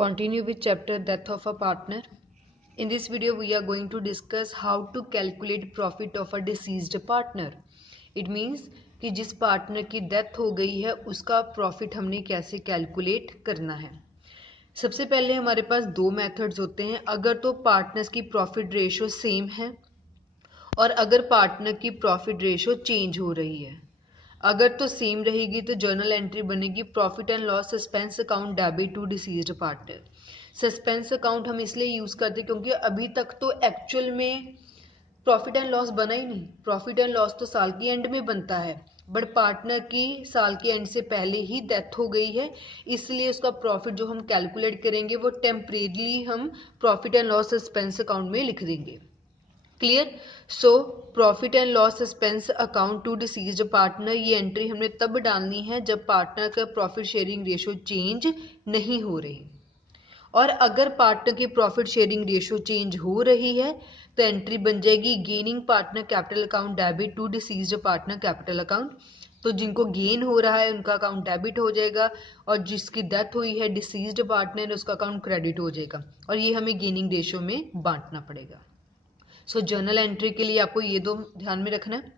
Continue with chapter Death of a Partner. In this video, we are going to discuss how to calculate profit of a deceased partner. It means कि जिस partner की death हो गई है उसका profit हमने कैसे calculate करना है। सबसे पहले हमारे पास दो मेथड्स होते हैं, अगर तो पार्टनर्स की प्रॉफिट रेशो सेम है और अगर पार्टनर की प्रॉफिट रेशो चेंज हो रही है। अगर तो सेम रहेगी तो जर्नल एंट्री बनेगी profit and loss suspense account debit to deceased partner. Suspense account हम इसलिए यूज़ करते हैं क्योंकि अभी तक तो एक्चुअल में प्रॉफिट एंड लॉस बना ही नहीं। प्रॉफिट एंड लॉस तो साल की एंड में बनता है, बट पार्टनर की साल के एंड से पहले ही डेथ हो गई है, इसलिए उसका प्रॉफिट जो हम कैलकुलेट करेंगे वो टेम्परेरीली हम profit and loss suspense account में लिख देंगे। Clear? So profit and loss suspense account to deceased partner, ये एंट्री हमने तब डालनी है जब पार्टनर का प्रॉफिट शेयरिंग रेशो चेंज नहीं हो रही, और अगर पार्टनर की प्रॉफिट शेयरिंग रेशो चेंज हो रही है तो एंट्री बन जाएगी gaining partner capital account debit to deceased partner capital account. तो जिनको गेन हो रहा है उनका अकाउंट डेबिट हो जाएगा और जिसकी डेथ हुई है डिसीज्ड पार्टनर उसका अकाउंट क्रेडिट हो जाएगा, और ये हमें गेनिंग रेशो में बांटना पड़ेगा। सो जर्नल एंट्री के लिए आपको ये दो ध्यान में रखना है।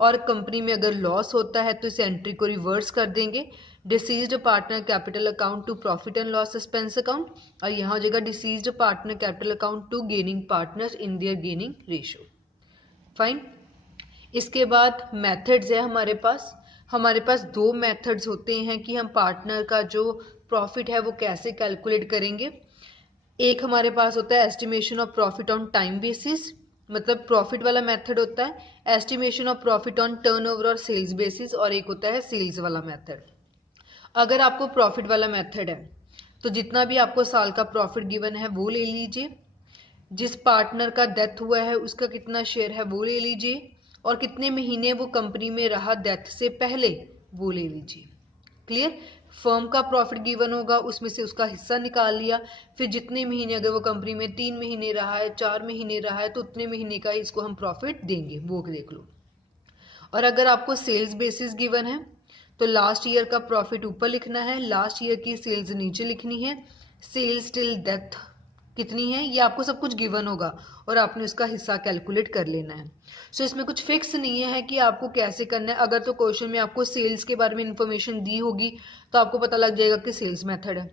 और कंपनी में अगर लॉस होता है तो इस एंट्री को रिवर्स कर देंगे, deceased partner capital account to profit and loss suspense account, और यहाँ हो जाएगा deceased partner capital account to gaining partners in their gaining ratio. Fine. इसके बाद मेथड्स है हमारे पास दो मेथड्स होते हैं कि हम पार्टनर का जो प्रॉफिट है वो कैसे कैलकुलेट करेंगे। एक हमारे पास होता है estimation of profit on time basis, मतलब प्रॉफिट वाला मेथड होता है estimation of profit on turnover और सेल्स बेसिस, और एक होता है सेल्स वाला मेथड। अगर आपको प्रॉफिट वाला मेथड है तो जितना भी आपको साल का प्रॉफिट गिवन है वो ले लीजिए, जिस पार्टनर का डेथ हुआ है उसका कितना शेयर है वो ले लीजिए, और कितने महीने वो कंपनी में रहा डेथ से पहले वो ले लीजिए। क्लियर? फर्म का प्रॉफिट गिवन होगा उसमें से उसका हिस्सा निकाल लिया, फिर जितने महीने, अगर वो कंपनी में 3 महीने रहा है 4 महीने रहा है तो उतने महीने का इसको हम प्रॉफिट देंगे, वो देख लो। और अगर आपको सेल्स बेसिस गिवन है तो लास्ट ईयर का प्रॉफिट ऊपर लिखना है, लास्ट ईयर की सेल्स नीचे लिखनी है, सेल्स टिल डेथ कितनी है ये आपको सब कुछ गिवन होगा और आपने उसका हिस्सा कैलकुलेट कर लेना है। सो इसमें कुछ फिक्स नहीं है कि आपको कैसे करना है। अगर तो क्वेश्चन में आपको सेल्स के बारे में इंफॉर्मेशन दी होगी तो आपको पता लग जाएगा कि सेल्स मेथड है,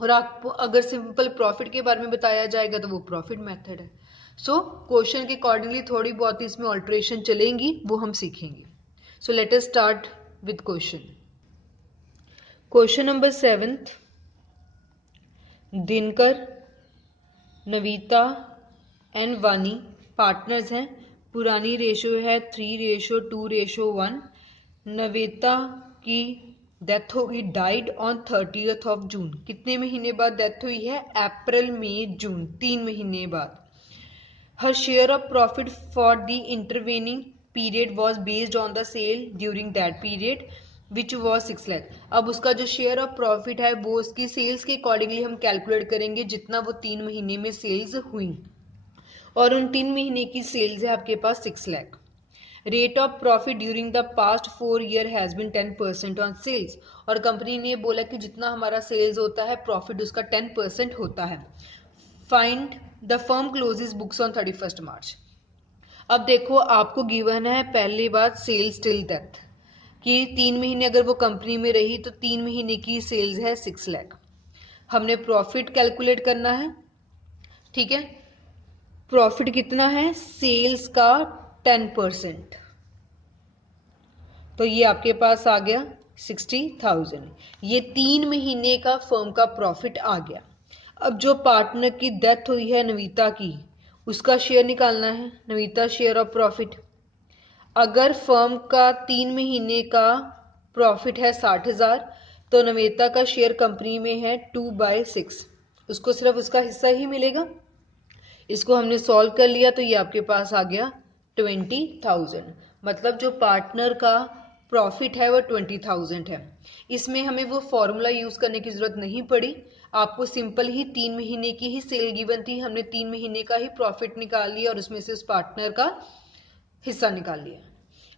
और आपको अगर सिंपल प्रॉफिट के बारे में बताया जाएगा तो वो प्रॉफिट मेथड है। सो क्वेश्चन के अकॉर्डिंगली थोड़ी बहुत इसमें ऑल्ट्रेशन चलेंगी, वो हम सीखेंगे। So let us start with question number 7। Dinkar, Navita and Vani partners हैं। पुरानी रेशो है 3:2:1। नवेता की डेथ होगी, died on 30th of June। कितने महीने बाद डेथ हुई है? अप्रैल, मई, जून, 3 महीने बाद। Her share of profit for the intervening period was based on the sale during that period which was 6 lakh. अब उसका जो शेयर ऑफ प्रॉफिट है वो उसकी सेल्स के अकॉर्डिंगली हम कैलकुलेट करेंगे जितना वो 3 महीने में सेल्स हुई, और उन 3 महीने की सेल्स है आपके पास 6 lakh. Rate of profit during the past 4 year has been 10% on sales, और कंपनी ने बोला कि जितना हमारा सेल्स होता है प्रॉफिट उसका 10% होता है। Find the firm closes books on 31 March. अब देखो आपको गिवन है पहली बात सेल्स टिल डेथ कि 3 महीने अगर वो कंपनी में रही तो 3 महीने की सेल्स है 6 लाख। हमने प्रॉफिट कैलकुलेट करना है, ठीक है। प्रॉफिट कितना है? सेल्स का 10%, तो ये आपके पास आ गया 60,000। ये 3 महीने का फर्म का प्रॉफिट आ गया। अब जो पार्टनर की डेथ हुई है नवीता की, उसका शेयर निकालना है, नवीता शेयर ऑफ प्रॉफिट। अगर फर्म का 3 महीने का प्रॉफिट है 60,000 तो नवेता का शेयर कंपनी में है 2/6, उसको सिर्फ उसका हिस्सा ही मिलेगा। इसको हमने सॉल्व कर लिया तो ये आपके पास आ गया 20,000। मतलब जो पार्टनर का प्रॉफिट है वो 20,000 है। इसमें हमें वो फॉर्मूला यूज करने की जरूरत नहीं पड़ी, आपको सिंपल ही 3 महीने की ही सेल गिवन थी, हमने 3 महीने का ही प्रॉफिट निकाल लिया और उसमें से उस पार्टनर का हिस्सा निकाल लिया।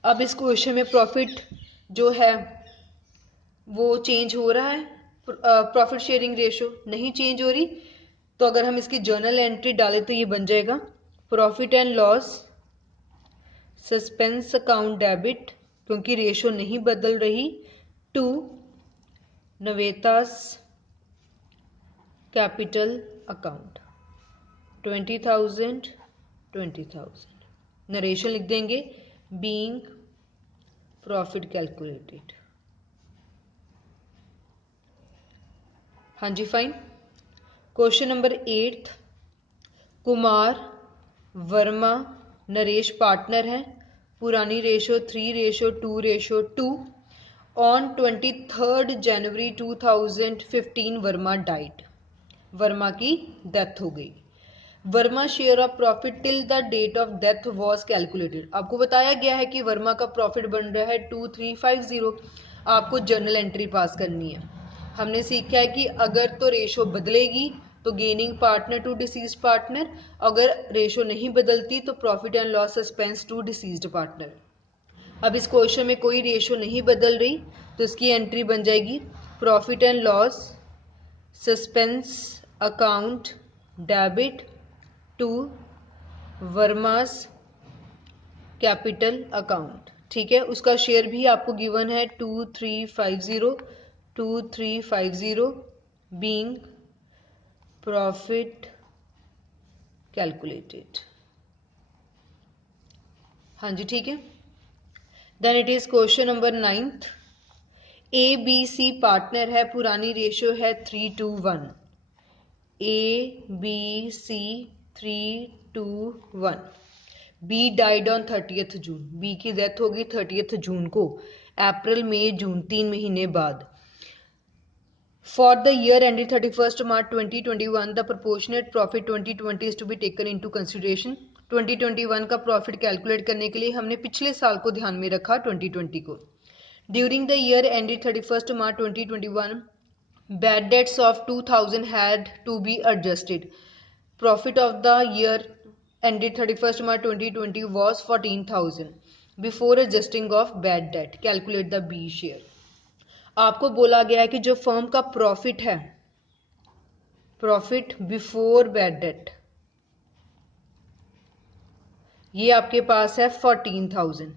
अब इस क्वेश्चन में प्रॉफिट जो है वो चेंज हो रहा है, प्रॉफिट शेयरिंग रेशो नहीं चेंज हो रही, तो अगर हम इसकी जर्नल एंट्री डालें तो ये बन जाएगा profit and loss suspense account debit, क्योंकि रेशो नहीं बदल रही, to Navita's capital account 20,000 20,000। Narration लिख देंगे बीइंग प्रॉफिट कैलकुलेटेड। हाँ जी fine. Question number 8, Kumar Verma Naresh partner हैं, पुरानी ratio 3:2:2। On 23 January 2015 Verma died, Verma की डेथ हो गई। Verma share of profit till the date of death was calculated. आपको बताया गया है कि वर्मा का प्रॉफिट बन रहा है 2350। आपको जर्नल एंट्री पास करनी है। हमने सीखा है कि अगर तो रेशो बदलेगी तो gaining partner to deceased partner, अगर रेशो नहीं बदलती तो profit and loss suspense to deceased partner. अब इस क्वेश्चन में कोई रेशो नहीं बदल रही, तो इसकी एंट्री बन जाएगी profit and loss suspense account debit to Verma's capital account. ठीक है, उसका शेयर भी आपको गिवन है 2350 बीइंग प्रॉफिट कैलकुलेटेड। हाँ जी ठीक है। Then it is question number 9th, ABC partner है, पुरानी रेशियो है 3:1। ABC 3:1। B died on 30th June, B की डेथ होगी 30th जून को, अप्रैल मई जून 3 महीने बाद। For the year ended 31st March 2021, the proportionate profit 2020 is to be taken into consideration. 2021 का profit calculate करने के लिए हमने पिछले साल को ध्यान में रखा 2020 को। During the year ended 31st March 2021, bad debts of 2000 had to be adjusted. Profit of the year ended 31st March 2020 was 14,000. Before adjusting of bad debt, calculate the B share. आपको बोला गया है कि जो फर्म का profit है, profit before bad debt, ये आपके पास है 14,000।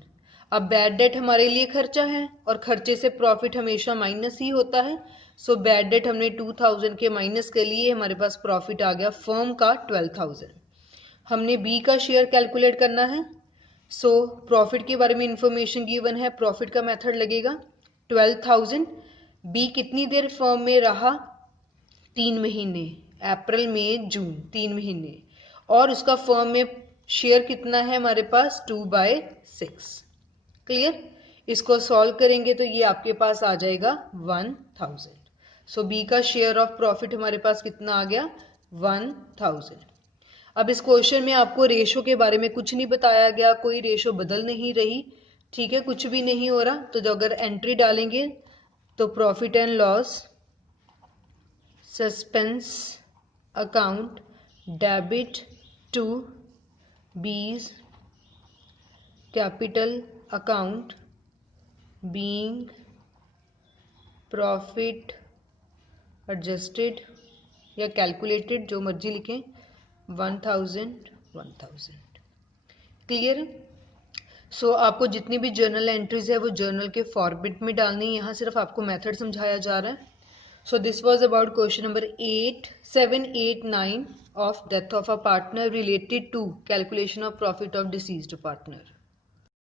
अब बैड डेट हमारे लिए खर्चा है और खर्चे से प्रॉफिट हमेशा माइनस ही होता है। सो बैड डेट हमने 2000 के माइनस के लिए हमारे पास प्रॉफिट आ गया फर्म का 12,000। हमने बी का शेयर कैलकुलेट करना है। सो प्रॉफिट के बारे में इंफॉर्मेशन गिवन है, प्रॉफिट का मेथड लगेगा 12,000। बी कितनी देर फर्म में रहा? 3 महीने, अप्रैल मई जून 3 महीने। और उसका फर्म में शेयर कितना है हमारे पास? 2/6। क्लियर? इसको सॉल्व करेंगे तो ये आपके पास आ जाएगा 1000। सो बी का शेयर ऑफ प्रॉफिट हमारे पास कितना आ गया? 1000। अब इस क्वेश्चन में आपको रेशो के बारे में कुछ नहीं बताया गया, कोई रेशो बदल नहीं रही। ठीक है, कुछ भी नहीं हो रहा। तो जो अगर एंट्री डालेंगे तो profit and loss suspense account debit to B's capital account being profit adjusted या कैलकुलेटेड, जो मर्जी लिखें, 1000। क्लियर? सो आपको जितनी भी जर्नल एंट्रीज है वो जर्नल के फॉर्मेट में डालनी है। यहाँ सिर्फ आपको मेथड समझाया जा रहा है। So this was about question number 8, 7, 8, 9 of death of a partner related to calculation of profit of deceased partner.